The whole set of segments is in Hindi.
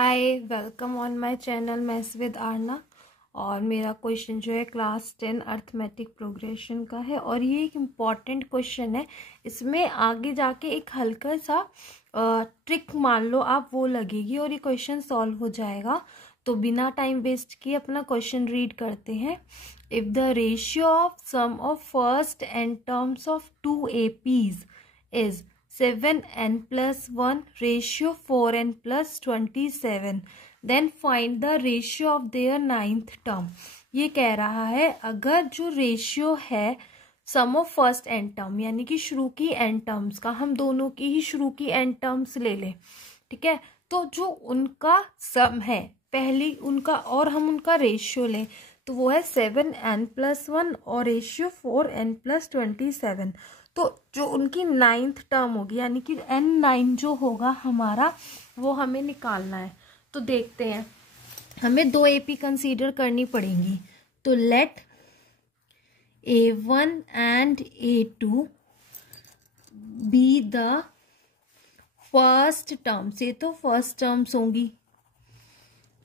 Hi, welcome on my channel maths with Aarna. और मेरा क्वेश्चन जो है क्लास 10 अर्थमेटिक प्रोग्रेशन का है और ये एक इम्पॉर्टेंट क्वेश्चन है। इसमें आगे जाके एक हल्का सा ट्रिक मान लो आप वो लगेगी और ये क्वेश्चन सॉल्व हो जाएगा। तो बिना टाइम वेस्ट किए अपना क्वेश्चन रीड करते हैं। If the ratio of sum of first and terms of 2 APs is 7n+1 ratio 4n+27, then find the ratio of their ninth term। ये कह रहा है अगर जो रेशियो है सम ऑफ फर्स्ट एन टर्म यानी कि शुरू की एन टर्म्स का, हम दोनों की ही शुरू की एन टर्म्स ले लें, ठीक है। तो जो उनका सम है पहली उनका और हम उनका रेशियो लें तो वो है 7n+1 और रेशियो 4n+27। तो जो उनकी नाइन्थ टर्म होगी यानी कि n9 जो होगा हमारा वो हमें निकालना है। तो देखते हैं, हमें 2 AP कंसीडर करनी पड़ेंगी। तो let A1 and A2 be the first terms, ये तो फर्स्ट टर्म्स होंगी,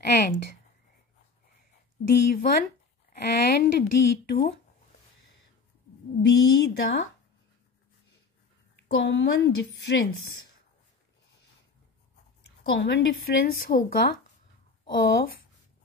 and D1 and D2 be the common difference होगा ऑफ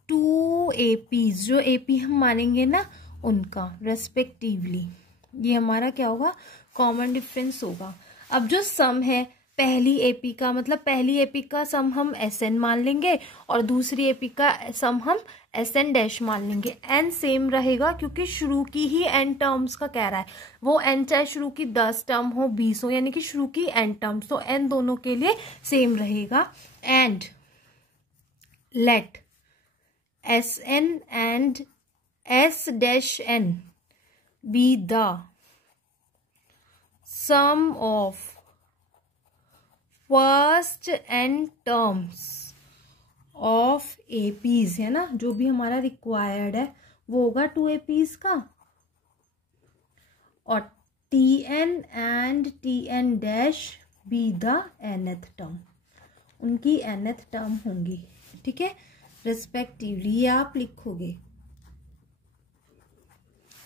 2 APs, जो AP हम मानेंगे ना उनका रेस्पेक्टिवली। ये हमारा क्या होगा, कॉमन डिफरेंस होगा। अब जो सम है पहली AP का, मतलब पहली AP का सम हम SN मान लेंगे और दूसरी AP का सम हम SN' मान लेंगे। n सेम रहेगा क्योंकि शुरू की ही n टर्म्स का कह रहा है। वो n चाहे शुरू की 10 टर्म हो 20 हो, यानी कि शुरू की n टर्म्स, तो n दोनों के लिए सेम रहेगा। And let SN and S' be the sum of first n terms of APs, है ना, जो भी हमारा रिक्वायर्ड है वो होगा 2 APs का। और TN and TN' be the nth term, उनकी nth टर्म होंगी, ठीक है, रेस्पेक्टिवली। ये आप लिखोगे।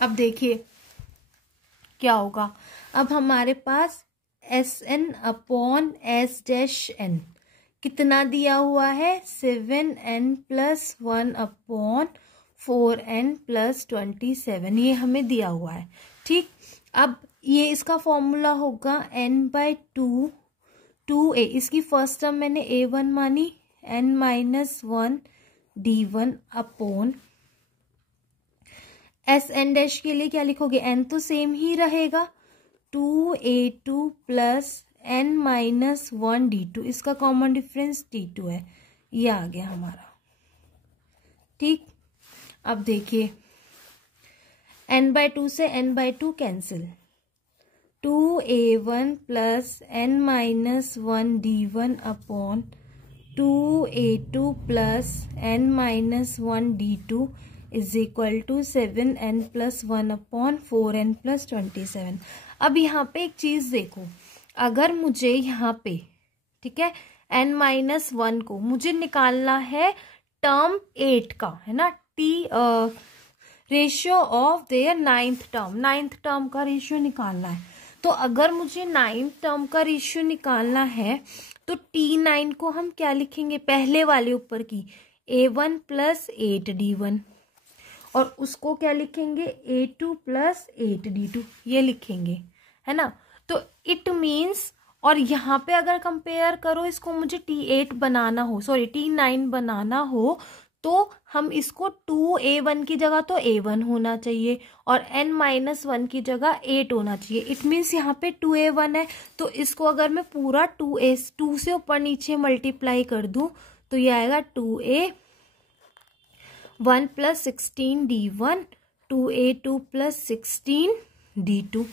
अब देखिए क्या होगा। अब हमारे पास SN/S' कितना दिया हुआ है, 7n+1/4n+27, ये हमें दिया हुआ है, ठीक। अब ये इसका फॉर्मूला होगा n/2 2a, इसकी फर्स्ट टर्म मैंने A1 मानी, n-1 D1 अपॉन SN' के लिए क्या लिखोगे, n तो सेम ही रहेगा, 2A2 प्लस n-1 D2, इसका कॉमन डिफरेंस D2 है। ये आ गया हमारा, ठीक। अब देखिए n/2 से n/2 cancel, 2A1 plus n-1 D1 upon 2A2 plus n-1 D2 is equal to 7n+1/4n+27। अब यहाँ पे एक चीज देखो, अगर मुझे यहाँ पे, ठीक है, n-1 को मुझे निकालना है टर्म 8 का, है ना, ratio of their ninth term का रेशियो निकालना है। तो अगर मुझे नाइन्थ टर्म का रेशियो निकालना है तो T9 को हम क्या लिखेंगे, पहले वाले ऊपर की A1 प्लस 8 D1, और उसको क्या लिखेंगे, A2 प्लस 8 D2, ये लिखेंगे, है ना। तो इट मीन्स, और यहाँ पे अगर कंपेयर करो इसको, मुझे T9 बनाना हो तो हम इसको 2A1 की जगह तो A1 होना चाहिए और n-1 की जगह 8 होना चाहिए। इट मीन्स यहाँ पे 2A1 है, तो इसको अगर मैं पूरा 2 से ऊपर नीचे मल्टीप्लाई कर दूं तो ये आएगा 2A1 plus 16 D1, 2A2 plus 16 D2,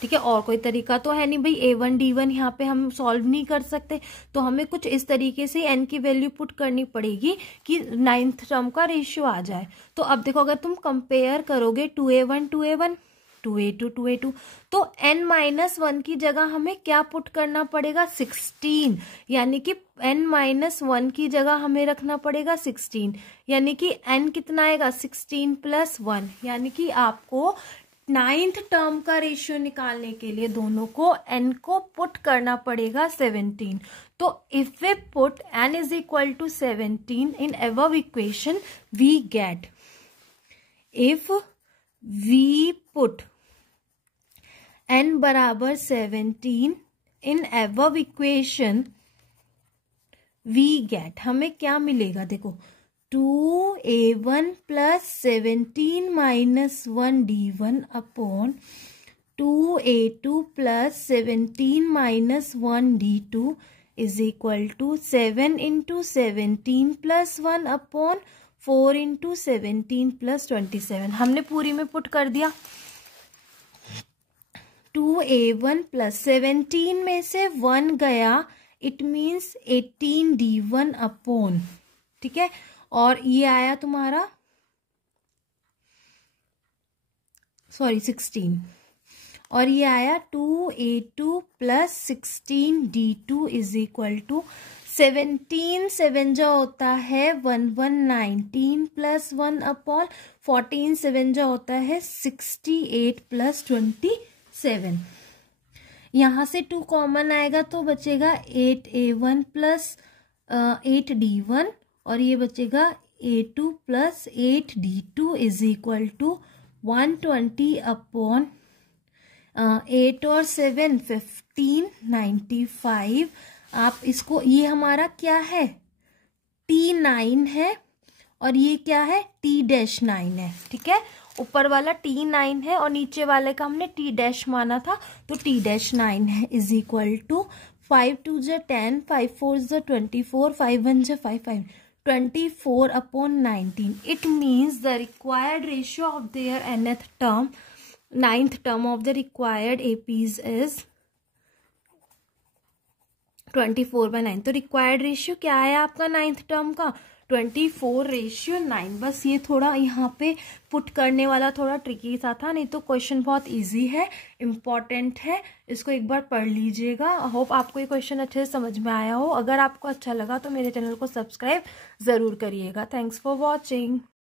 ठीक है। और कोई तरीका तो है नहीं भाई, A1 D1 यहाँ पे हम सॉल्व नहीं कर सकते, तो हमें कुछ इस तरीके से n की वैल्यू पुट करनी पड़ेगी कि नाइन्थ टर्म का रेशियो आ जाए। तो अब देखो, अगर तुम कंपेयर करोगे 2A1 2a2 तो n-1 की जगह हमें क्या पुट करना पड़ेगा 16, यानी कि n-1 की जगह हमें रखना पड़ेगा 16, यानी कि n कितना आएगा 16 + 1, यानी कि आपको 9th टर्म का रेशियो निकालने के लिए दोनों को n को पुट करना पड़ेगा 17. तो if we put n is equal to 17 in above equation, we get, if we put n बराबर 17 in above equation, we get, हमें क्या मिलेगा देखो 2a1 + 17 - 1d1 upon 2a2 + 17 - 1d2 is equal to 7 × 17 + 1 upon 4 × 17 + 27. हमने पूरी में पुट कर दिया. 2a1 + 17 में से 1 गया, इट मीन्स 18d1 अपॉन, ठीक है, और ये आया तुम्हारा 16, और ये आया 2a2 + 16d2 is equal to 17 7 जो होता है 19 + 1 अपॉन 14 7 जो होता है 68 + 27. यहाँ से 2 कॉमन आएगा तो बचेगा 8a1 + 8d1 और ये बचेगा a2 + 8d2 is equal to 120 upon 8 और 7 15 95. आप इसको, ये हमारा क्या है T9 है और ये क्या है T-9 है, ठीक है. ऊपर वाला T9 है और नीचे वाले का हमने T- माना था तो T-9 है is equal to 5 2 = 10 5 4 = 24 5 1 = 5 5 24 upon 19. It means the required ratio of their nth term, 9th term of the required APs is 24/9. तो रिक्वायर्ड रेशियो क्या है आपका 9th टर्म का 24:9. बस ये थोड़ा यहाँ पे पुट करने वाला थोड़ा ट्रिकी सा था, नहीं तो क्वेश्चन बहुत इजी है, इम्पॉर्टेंट है, इसको एक बार पढ़ लीजिएगा. होप आपको ये क्वेश्चन अच्छे से समझ में आया हो. अगर आपको अच्छा लगा तो मेरे चैनल को सब्सक्राइब ज़रूर करिएगा. Thanks for watching.